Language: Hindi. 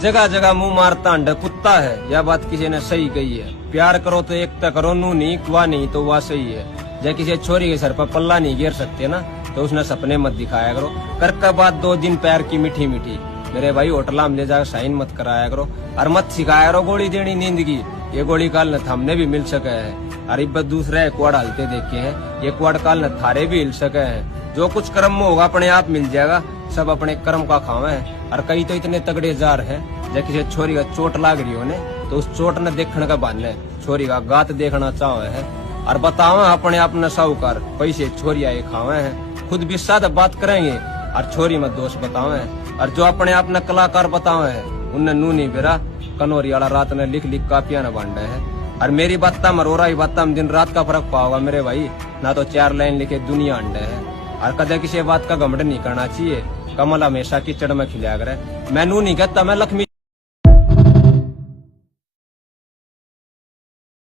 जगह जगह मुंह मारता अंडा कुत्ता है, यह बात किसी ने सही कही है। प्यार करो तो एक तक करो, नू नहीं कुआ नहीं तो वह सही है। जब किसी छोरी के सर पर पल्ला नहीं गिर सकते ना, तो उसने सपने मत दिखाया करो। कर का बात 2 दिन पैर की मीठी मीठी, मेरे भाई होटल में ले जाकर साइन मत कराया करो। और मत सिखाया करो गोली देनी नींद की, ये गोली काल न हमने भी मिल सके है। और इब्बत दूसरे क्वाड हलते देखे हैं, ये क्वाड काल न थारे भी हिल सके हैं। जो कुछ कर्म में होगा अपने आप मिल जाएगा, सब अपने कर्म का खावे है। और कई तो इतने तगड़े जार है, जब किसी छोरी का चोट लाग रही हो ने, तो उस चोट न देखने का बहाने छोरी का गात देखना चाहे है। और बतावे अपने आप न साहूकार पैसे छोरिया ये खावे हैं, खुद भी सादा बात करेंगे और छोरी में दोष बतावे। और जो अपने आप न कलाकार बतावे है, उनने नू नहीं बेरा कनौरी वाला रात ने लिख लिख कापियां न बांटे है। और मेरी बात में रोरा ही बात में दिन रात का फर्क पाओगा मेरे भाई, ना तो 4 लाइन लिखे दुनिया अंडे है। और कदे किसी बात का घमंड नहीं करना चाहिए, कमल हमेशा कीचड़ में खिला करे। मैं नू नहीं कहता, मैं लक्ष्मी